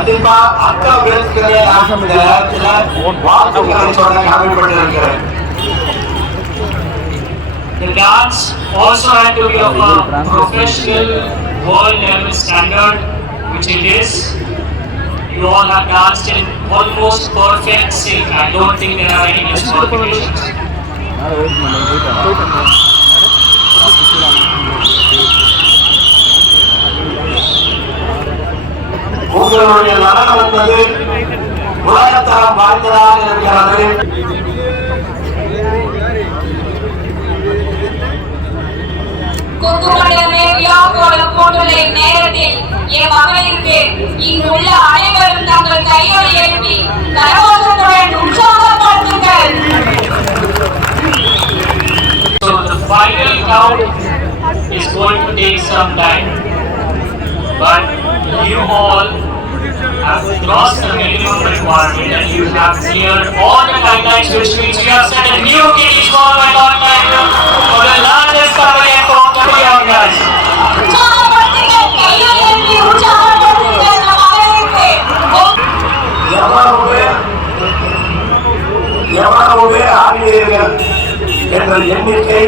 அக்கா பேசுகிற இந்த நேரத்தில் வாழ்த்துக்களை சொல்ல கடமைப்பட்டிருக்கிறேன் The dance also had to be of a professional world level standard, which it is. You all have danced in almost perfect sync. I don't think there are any disqualifications. உங்களுடைய நடனம் என்பது உலகத்தரம் வாய்ந்ததாக இருக்கிறது குங்குமமே விழாக்கோலம் போட்டுள்ள நேரத்தில் என் மகளிருக்கு இங்குள்ள அனைவரும் தங்கள் கைகளை எழுப்பி கரகோஷத்துடன் உற்சாகப்படுத்துங்கள் So the final count is going to take some time. But you all have crossed the minimum requirement and you have cleared all the guidelines which means you have set a new Guinness World Record time for the largest Kabaddi competition organized. உற்சாகப்படுத்துங்கள் கைகளை எழுப்பி உற்சாகப்படுத்துங்கள் நம் மகளிருக்கு எவ்வளவு பேர் எவ்வளவு பேர் ஆடினீர்கள் என்ற எண்ணிக்கை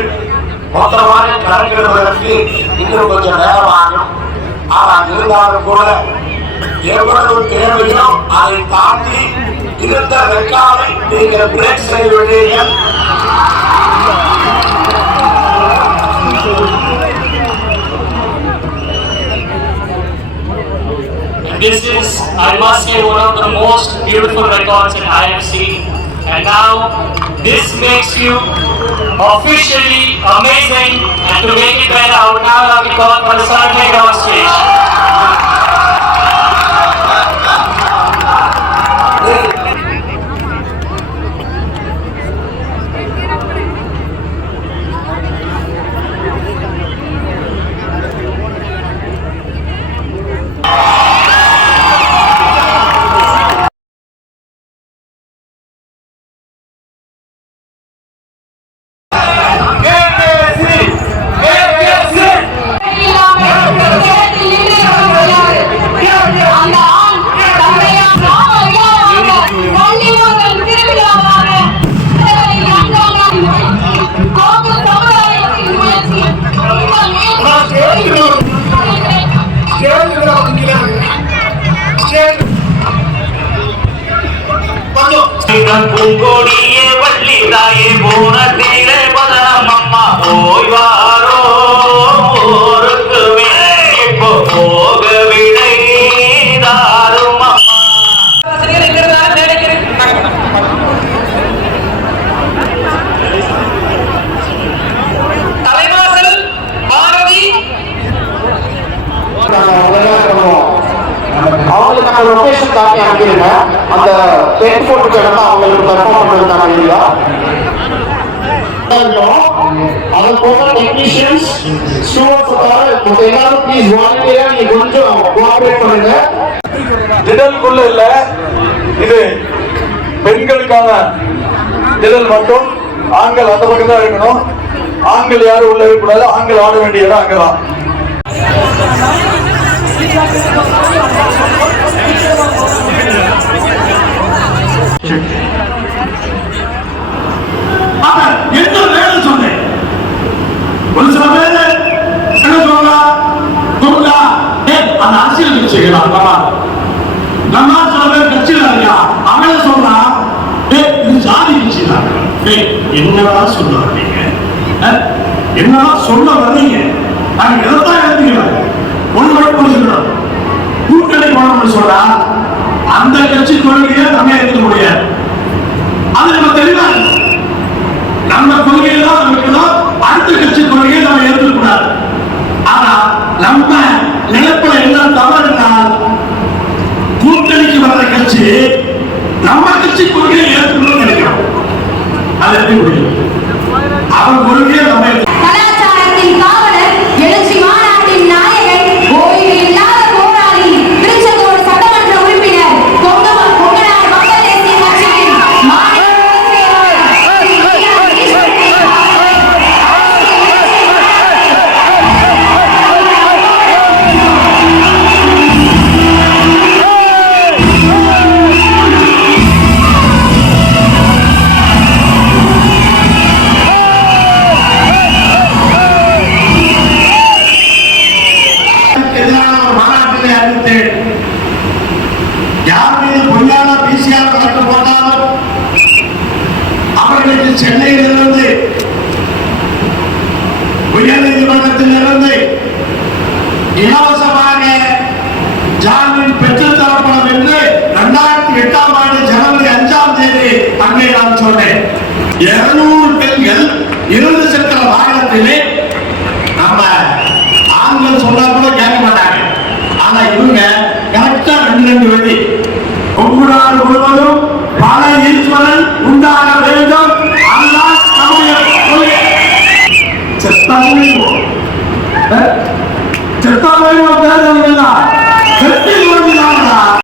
மொத்தமாக கணக்கிடுவதற்கு இன்னும் கொஞ்சம் நேரம் ஆகும் ஆனால் இருந்தாலும் கூட எவ்வளவு தேவையோ அதை தாண்டி இருந்த ரெக்கார்டை நீங்கள் break செய்துவிட்டீர்கள் This is, I must say, one of the most beautiful records that I have seen. And now, this makes you officially amazing. And to make it better, I would now have you call for the on stage. பூங்கோடியே வள்ளி தாயே போன தீரே பதனம் அம்மா போய் வாரோ ஊருக்கு இப்போ போக விடை தாரும் தலைவாசல் பாரதி லொகேஷன் காட்டி அனுப்பிடுங்க. அந்த டென்ட் போட்டு இடத்த அவங்களுக்கு பெர்ஃபார்ம் பண்றதுக்கான வீடியோ அது போக டெக்னீஷியன்ஸ் ஸ்டூடெண்ட்ஸ் மற்ற எல்லாரும் ப்ளீஸ் வாலண்டியரா நீங்க கொஞ்சம் கோஆபரேட் பண்ணுங்க. திடலுக்குள்ள இல்ல இது பெண்களுக்கான திடல் மட்டும். ஆண்கள் அந்த பக்கம் தான் இருக்கணும். ஆண்கள் யாரும் உள்ள இருக்கக்கூடாது. ஆண்கள் ஆட வேண்டிய இடம் அங்கதான். என்ன வேலை சொன்னேன்? ஒரு சில பேர் என்ன சொல்றா அந்த அரசியல் கட்சிகளா நம்ம சில பேர் கட்சியில இருக்கா? சொல்றா? இது ஜாதி கட்சி தான். என்னடா சொல்ல வர்றீங்க அஹ்? என்னடா சொல்ல வர்றீங்க? நாங்க எதைத்தான் எழுதிக்கிறோம் ஒன்று கூட புரிஞ்சுக்கிறோம். கூட்டணி போனோம்னு சொல்றா? அந்த கட்சி கொள்கையை நம்ம இருக்க முடியாது. அது நம்ம தெளிவா நம்ம கொள்கையில தான் நம்ம இருக்கணும். அடுத்த கட்சி கொள்கையை நம்ம ஏற்றுக்க கூடாது ஆனா நம்ம நிலப்புல என்ன தவறுனா கூட்டணிக்கு வர்ற கட்சி நம்ம கட்சி கொள்கையை ஏற்றுக்கணும்னு நினைக்கிறோம். அது எப்படி முடியும் அவன் கொள்கையை நம்ம யார் மீது பொய்யான பிசிஆர் வழக்கு போட்டாலும் அவர்களுக்கு சென்னையிலிருந்து உயர்நீதிமன்றத்திலிருந்து இலவசமாக ஜாமீன் பெற்றுத் தரப்படும் என்று இரண்டாயிரத்தி எட்டாம் ஆண்டு ஜனவரி அஞ்சாம் தேதி அங்கே நான் சொன்னேன். இருநூறு பெண்கள் இருபது சக்கர வாகனத்திலே